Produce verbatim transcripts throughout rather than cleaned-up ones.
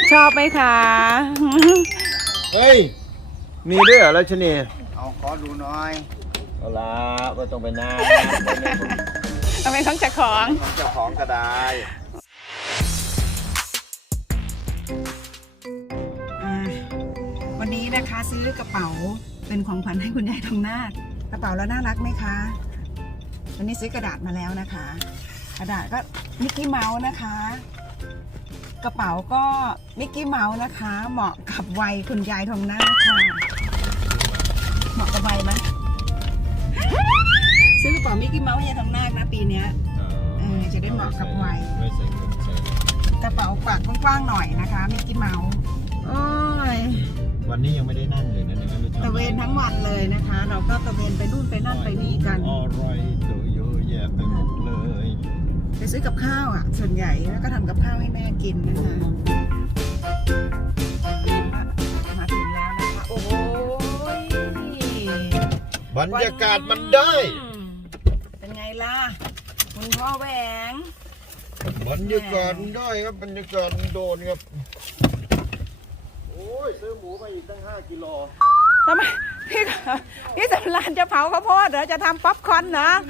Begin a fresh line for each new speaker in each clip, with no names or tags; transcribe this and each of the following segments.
ชอบไหมคะ
เฮ้ยมีด้วยเหรอราชนี
เอาขอดูหน่อย
เอาละว่าต้องไปนาน
ทำไมต้องจัดของ
เจ้าของก็ได้
วันนี้นะคะซื้อกระเป๋าเป็นของขวัญให้คุณยายทองนาคกระเป๋าแล้วน่ารักไหมคะวันนี้ซื้อกระดาษมาแล้วนะคะกระดาษก็มิกกี้เมาส์นะคะกระเป๋าก็มิกกี้เมาส์นะคะเหมาะกับวัยคุณยายทองนาคค่ะเหมาะกับวัยไหมซื้อกระเป๋ามิกกี้เมาส์ให้ยายทองนาคนะปีนี้เออจะได้เหมาะกับวัยกระเป๋าปากกว้างๆหน่อยนะคะมิกกี้เมาส์โอ้ย
วันนี้ยังไม่ได้นั่งเลยนะนี่ไม่รู้
ตะเวนทั้งวันเลยนะคะเราก็ตะเวนไปนู่นไปนั่นไปนี่กัน
อร่อยตัวเยอะแยะไปหมดเลย
ไปซื้อกับข้าวอ่ะส่วนใหญ่แล้วก็ทำกับข้าวให้แม่กินนะคะมาถึงแล้วนะคะโอ้ย
บรรยากาศมันได้
เป็นไงล่ะคุณพ่อแหวง
บรรยากาศได้ครับบรรยากาศโดนครับโอ้ยซื้อหมูมาอีกตั้งห้ากิโล
ทำไมพี่พี่สำรานจะเผาข้าวโพดเหรอจะทำป๊อปคอร์นเหรอ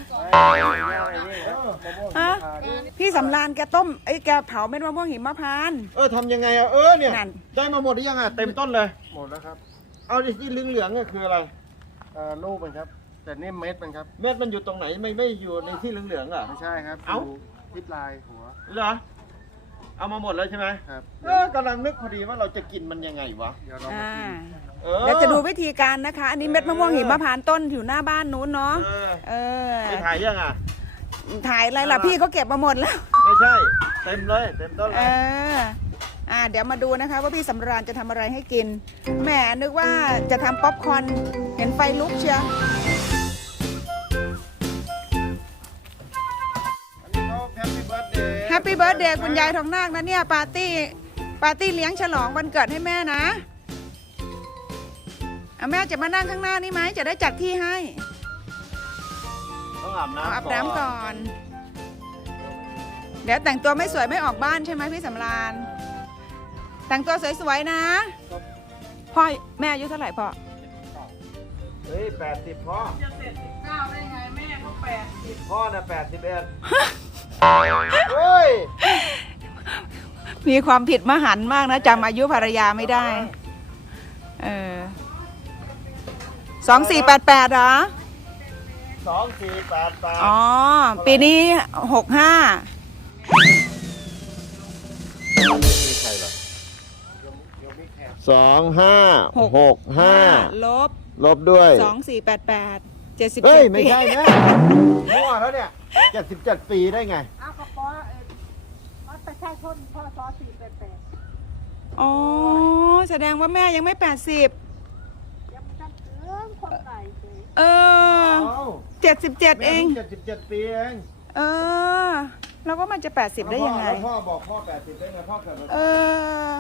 ฮะพี่สำรานแกต้มไอ้แกเผาเม็ดมะม่วงหิมพานต์
เออทำยังไงอะเออเนี่ยได้มาหมดหรือยังอะเต็มต้นเลย
หมดแล้วครับ
เอาดิที่เหลืองๆก็คืออะไร
อ่าลูกมันครับแต่นี่เม็ดมันครับ
เม็ดมันอยู่ตรงไหนไม่ไม่อยู่ในที่เหลืองๆอ่ะ
ไม่ใช่ครับเอาทิศลายหัว
เหรอเอามาหมดแล้วใช่ไหม
ครับ
เออกำลังนึกพอดีว่าเราจะกินมันยังไงวะ
เดี๋ยวเรามากิน
เดี๋ยวจะดูวิธีการนะคะอันนี้เม็ดมะม่วงหิมพานต์ต้นอยู่หน้าบ้านนู้นเนาะเออ
ไปถ่ายยังอ่ะ
ถ่ายอะไรล่ะพี่เขาเก็บมาหมดแล้ว
ไม่ใช่เต็มเลยเต็มต้นเลย
เอออ่าเดี๋ยวมาดูนะคะว่าพี่สำราญจะทำอะไรให้กินแหมนึกว่าจะทำป๊อปคอร์นเห็นไฟลุกเชียวแฮปปี้เบิร์ธเดย์คุณยายทองนาคนะเนี่ยปาร์ตี้ปาร์ตี้เลี้ยงฉลองวันเกิดให้แม่นะเอาแม่จะมานั่งข้างหน้านี่ไหมจะได้จัดที่ให้
ต้องอาบน้ำ
อาบน้ำก่อนเดี๋ยวแต่งตัวไม่สวยไม่ออกบ้านใช่ไหมพี่สำราญแต่งตัวสวยๆนะพ่อแม่อายุเท่าไหร่พ่อ
เฮ้ยแปดสิบพ่อ
จะเสร็จสิบเก้าได้ไงแม่เขาแปดสิบ
พ่อน่ะแปดสิบเอ็ดเฮ้ย
มีความผิดมหันต์มากนะจำอายุภรรยาไม่ได้เออสองสี่แปดแปดเหรอ
สองสี่แปดแปด
อ๋อปีนี้หกห้า
สองห้าหกห้า
ลบ
ลบด้วย
สองสี่แปดแปดเจ็ดสิบ
เฮ้ยไม่ใช่นะมั่วแล้วเนี่ยเจ็ดสิบเจ็ดปีได้ไง
อ้าวก็เพราะเพราะประชาชนพศสี่แปดแปด
อ๋อแสดงว่าแม่ยังไม่แปดสิบ
ยังไม่ถึงคนไหน
เออเจ็ดสิบเจ็ดเอง
เจ็ดสิบเจ็ดปีเอง
เออแล้วก็มันจะแปดสิบได้ยังไง
พ่อบอกพ่อแปดสิบได้ไงพ่อเกิด
เออ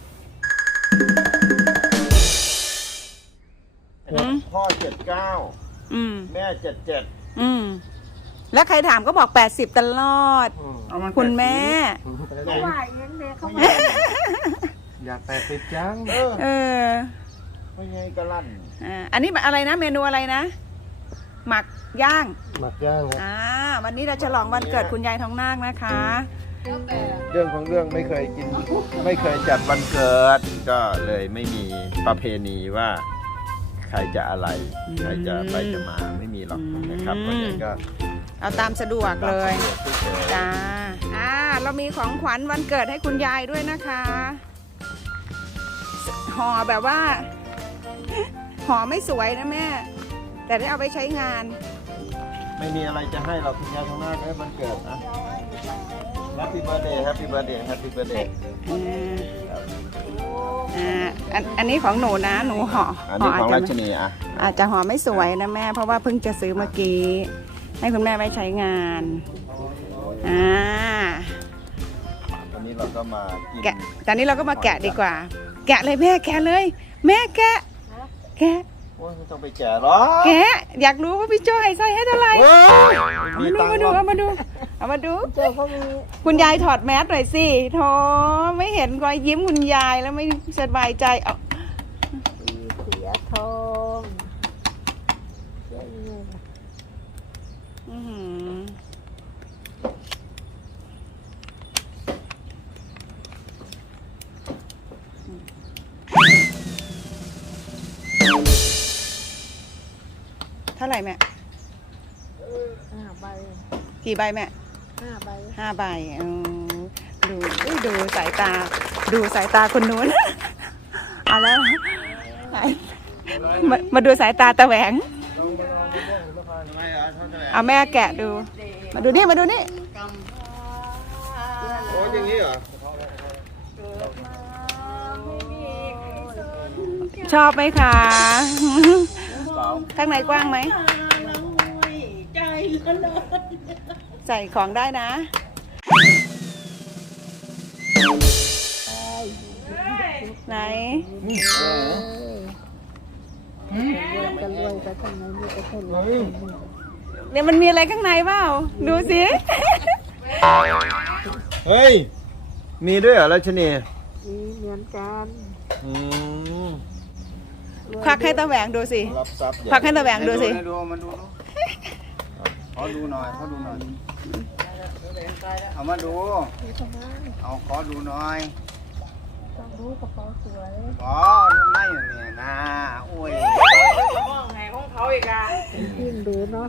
พ่อเจ็ดเก้าแม่เจ็ดเจ็ด
อืมแล้วใครถามก็บอกแปดสิบตลอดคุณแม่
เขาว่าเลี้ยงเด็กเขาว่า
อยากแปดสิบจัง
เออ
ไม่ไงกระลั่น
อ่าอันนี้อะไรนะเมนูอะไรนะหมักย่าง
หมักย่าง
อ่าวันนี้เราฉลองวันเกิดคุณยายทองนาคนะคะ
เรื่องของเรื่องไม่เคยกินไม่เคยจัดวันเกิดก็เลยไม่มีประเพณีว่าใครจะอะไรใครจะไปจะมาไม่มีหรอกนะครับวันนี้ก็
เอาตามสะดวกเลยจ้าอ่าเรามีของขวัญวันเกิดให้คุณยายด้วยนะคะห่อแบบว่าห่อไม่สวยนะแม่แต่ได้เอาไปใช้งาน
ไม่มีอะไรจะให้เราคุณยายทองนาคให้วันเกิดนะ Happy birthday Happy birthday Happy birthday
อ่าอันอันนี้ของหนูนะหนูห่อ
อันนี้ของราชนีอ่ะ
อาจจะห่อไม่สวยนะแม่เพราะว่าเพิ่งจะซื้อเมื่อกี้ให้คุณแม่ไว้ใช้งานอ่า
ตอนนี้เราก็มา
แกะตอนนี้เราก็มาแกะดีกว่าแกะเลยแม่แกะเลยแม่แกะแกะ
โอ้ยไม่ต้องไปแกะหรอ
แกะอยากรู้ว่าพี่โจ้ให้ใส่ให้เท่าไหร่มาดูมาดูเอามาดูเอาเอามาดู
เจอเขามี
คุณยายถอดแมสหน่อยสิโธ่ไม่เห็นรอยยิ้มคุณยายแล้วไม่สบายใจเอา
มีเสียทองเสียเงิน
อื้อหือเท่าไหร่แม่
ห้าใบ
กี่ใบแม่
ห้าใบ
ห้าใบเออดูอุ๊ยดูสายตา ดูสายตาคนนู้น เอาแล้วไหนมามาดูสายตาตะแหวง เอาแม่แกะดู มาดูนี่ มาดูนี่
โอ้อย่างนี้เหรอ
ชอบไหมคะ ข้างในกว้างไหม ใส่ของได้นะ ไหน
จะรวยไปทางไหนมีแต่คนรวย
เนี่ยมันมีอะไรข้างในเปล่า ดูสิ
เฮ้ย มีด้วยเหรอราชนี
มีเหมือนกัน
อืม
ควักให้ตาแหวงดูสิ
รับทรัพย์ใหญ่
ควักให้ตาแหวงดูสิ
ดูมาดูขอดูหน่อยขอดูหน่อยเอามาดู
มีทำไม
เอาขอดูหน่อย
ต้องรู้กระเป๋าสวย
ขอดูไม่เนี่ยนะโอ้ย
ยิ่งดูเนาะ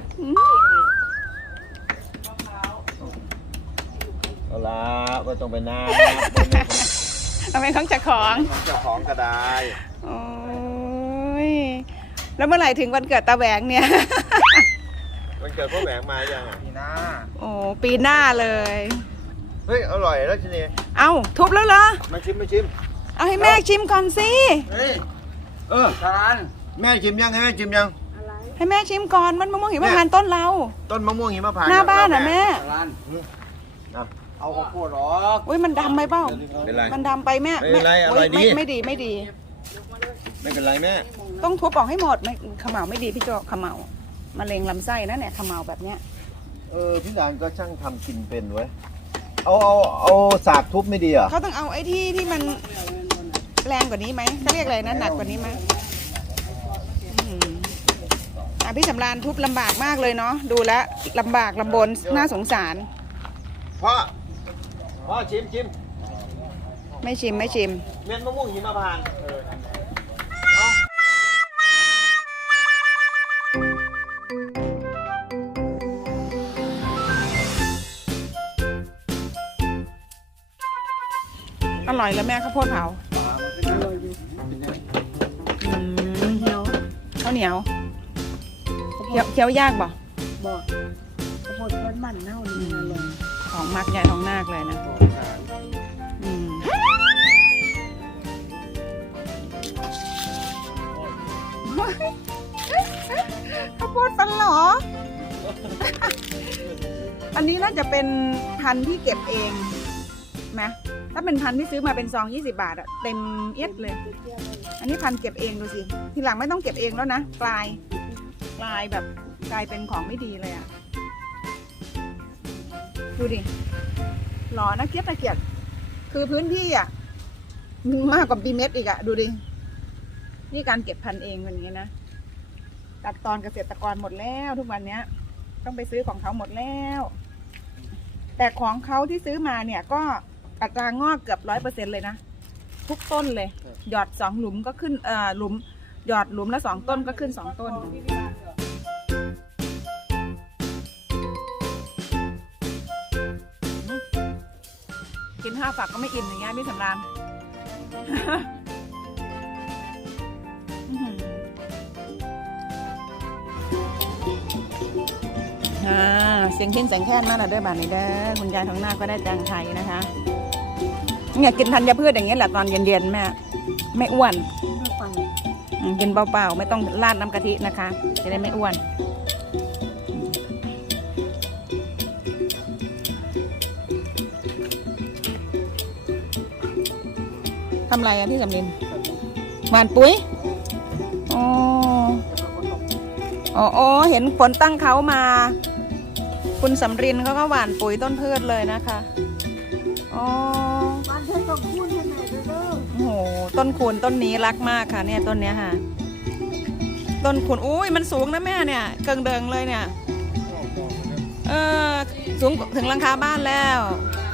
เอาละว่าต้องไปน้า
เอาเป็นของจากของ
เจ้าของก็ได้
โอ้ย แล้วเมื่อไหร่ถึงวันเกิดตาแหวงเนี่ย
มันเกิดพ่อแหวงมายังอ่ะ
พี่น้า
โอ้ปีหน้าเลย
เฮ้ย อร่อยราชนี
เอ้า ทุบแล้วเหรอ
มาชิมมาชิม
เอาให้แม่ชิมก่อนสิ
เฮ้ย เออ
จาน
แม่ชิมยังให้แม่ชิมยัง
อะไร
ให้แม่ชิมก่อนมันมะม่วงหิมพานต์ต้นเรา
ต้นมะม่วงหิมพานต์
หน้าบ้านอ่ะแม่
จาน
อ่ะ
เอาข้าวโพดหรอก
อุ้ยมันดำไหมเปล่า
เป็นไร
มันดำไปแม่
ไม่เป็นไร
แม่
อร่อยดี
ไม่ไม่ดีไม่ดี
ไม่เป็นไรแม่
ต้องทุบออกให้หมดไม่เขมเหลาไม่ดีพี่โจเขมเหลามะเร็งลำไส้นะเนี่ยเขมเหลาแบบเนี้ย
เออ พี่ดานก็ช่างทำกินเป็นเว้ย เอาเอาเอาสากทุบไม่ดีเหรอ่ะ
เขาต้องเอาไอ้ที่ที่มันแรงกว่านี้ไหมเขาเรียกอะไรนะหนักกว่านี้ไหมอืมอ่ะพี่สำราญทุบลำบากมากเลยเนาะดูแลวลำบากลำบนน่าสงสาร
พ่อ พ่อชิมชิม
ไม่ชิมไม่ชิม
เม็ดมะม่วงหิมพานต์
อร่อยแล้วแม่ข้าวโพดเผา
อร่อยดี
อืม
เหนียว
ข้าวเหนียวเคี้ยวเคี้ยวยากบ่
บอกกระโพดทอดมันเน่าดีอร่อย
ของมักใหญ่ของนาคเลยนะอืมข้าวโพดฟันหรอ อันนี้น่าจะเป็นพันธุ์ที่เก็บเองไหมถ้าเป็นพันธุ์ที่ซื้อมาเป็นซองยี่สิบบาทอะเต็มเอียดเลย อันนี้พันธุ์เก็บเองดูสิ ทีหลังไม่ต้องเก็บเองแล้วนะกลายกลายแบบกลายเป็นของไม่ดีเลยอะดูดิหล่อนะเกียรตินะเกียรติคือพื้นที่อะมากกว่าปีเม็ดอีกอะดูดิ นี่การเก็บพันธุ์เองเป็นอย่างนี้นะ ตัดตอนเกษตรกรหมดแล้วทุกวันเนี้ย ต้องไปซื้อของเขาหมดแล้ว แต่ของเขาที่ซื้อมาเนี่ยก็อัตรางอกเกือบร้อยเปอร์เซ็นเลยนะ ทุกต้นเลย หยอดสองหลุมก็ขึ้นเอ่อหลุม หยอดหลุมละสองต้นก็ขึ้นสองต้น กินห้าฝักก็ไม่อิ่มอย่างเงี้ยพี่สำราญ อื้อหืออ่าเสียงเทียนแสงแค่นมากนะเด้อบานนี้เด้อคุณยายทองหน้าก็ได้แตงไทยนะคะเนี่ยกินธัญพืชอย่างเงี้ยแหละตอนเย็นๆแม่ไม่อ้วน
ไม่ฟัง
อืมกินเปล่าๆไม่ต้องราดน้ำกะทินะคะจะได้ไม่อ้วนทำไรอะพี่สำลินหวานปุ๋ยอ๋ออ๋ออ๋อเห็นฝนตั้งเขามาคุณสำรินเขาก็หว่านปุ๋ยต้นพืชเลยนะคะอ๋อ
บ้านเธอต้องพูดให้หน่อยเด้อ
โอ้โหต้นคูณต้นนี้รักมากค่ะเนี่ยต้นเนี้ยค่ะ ต้นคูณอุ้ยมันสูงนะแม่เนี่ยเกิงเดิงเลยเนี่ยเออสูงถึงหลังคาบ้านแล้ว
เ